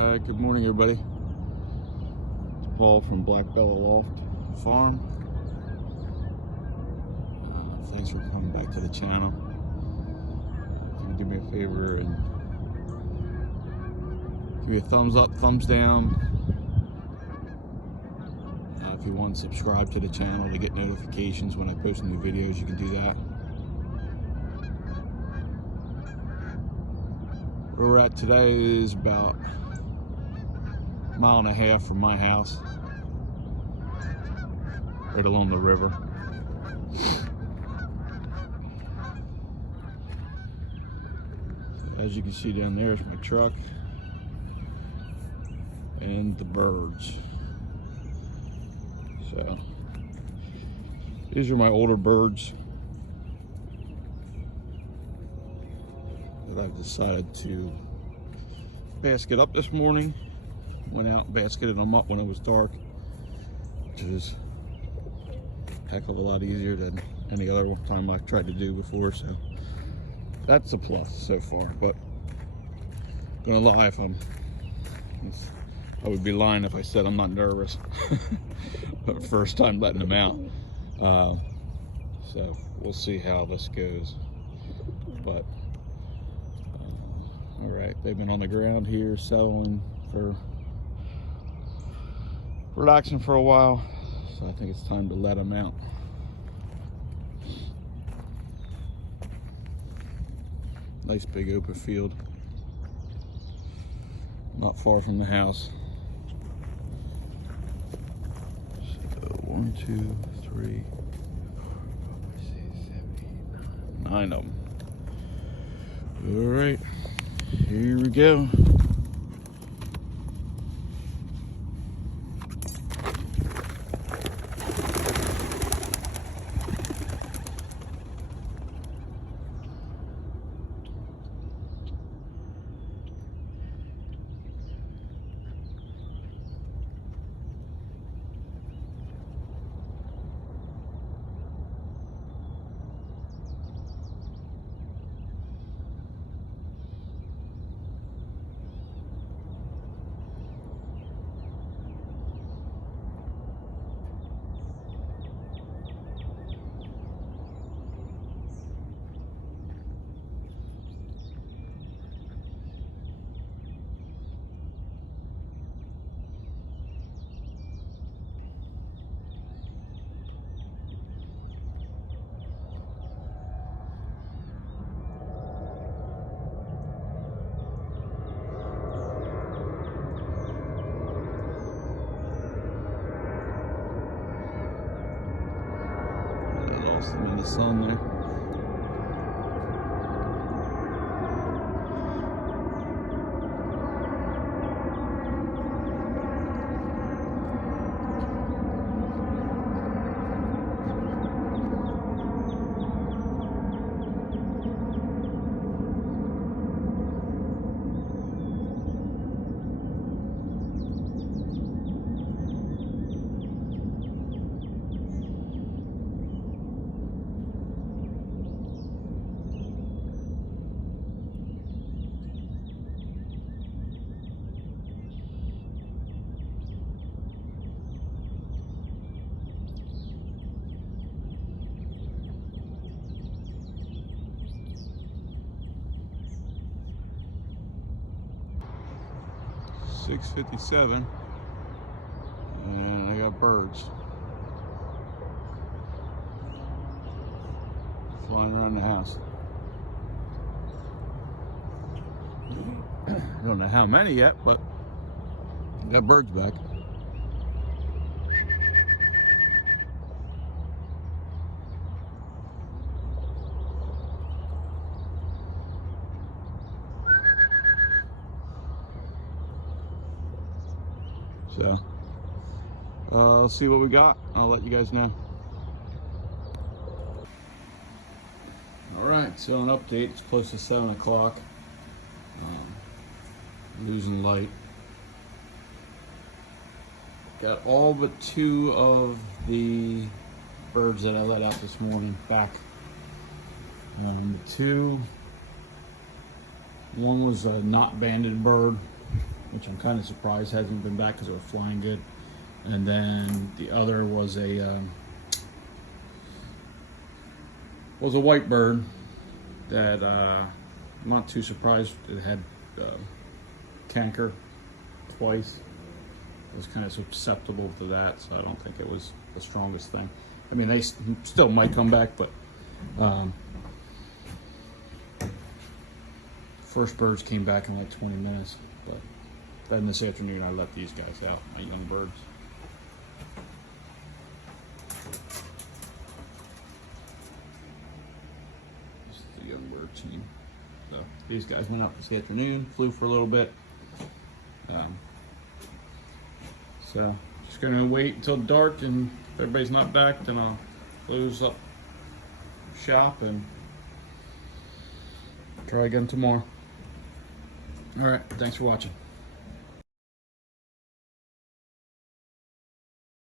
Good morning, everybody. It's Paul from Black Bella Loft Farm. Thanks for coming back to the channel. If you can do me a favor and give me a thumbs up, thumbs down. If you want to subscribe to the channel to get notifications when I post new videos, you can do that. Where we're at today is about a mile and a half from my house, right along the river. So as you can see down there is my truck and the birds. So these are my older birds that I've decided to basket up this morning. Went out and basketed them up when it was dark, which is a heck of a lot easier than any other time I've tried to do before. So that's a plus so far. But I'm gonna lie, I would be lying if I said I'm not nervous. First time letting them out. So we'll see how this goes. But all right, they've been on the ground here settling for relaxing for a while, so I think it's time to let them out. Nice big open field, not far from the house. So 1, 2, 3, 4, 5, 6, 7, 8, 9 of them. All right, here we go. Them in the sun there. .657, and I got birds flying around the house. I don't know how many yet, but I got birds back. So I'll see what we got. I'll let you guys know. All right, so an update. It's close to 7 o'clock. Losing light. Got all but 2 of the birds that I let out this morning back. The 2, one was a not banded bird, which I'm kind of surprised hasn't been back because they were flying good. And then the other was a white bird that I'm not too surprised. It had canker twice. It was kind of susceptible to that, so I don't think it was the strongest thing. I mean, they still might come back, but first birds came back in like 20 minutes. But then this afternoon, I let these guys out, my young birds. This is the young bird team. So these guys went out this afternoon, flew for a little bit. So just gonna wait until dark, and if everybody's not back, then I'll close up shop and try again tomorrow. All right, thanks for watching.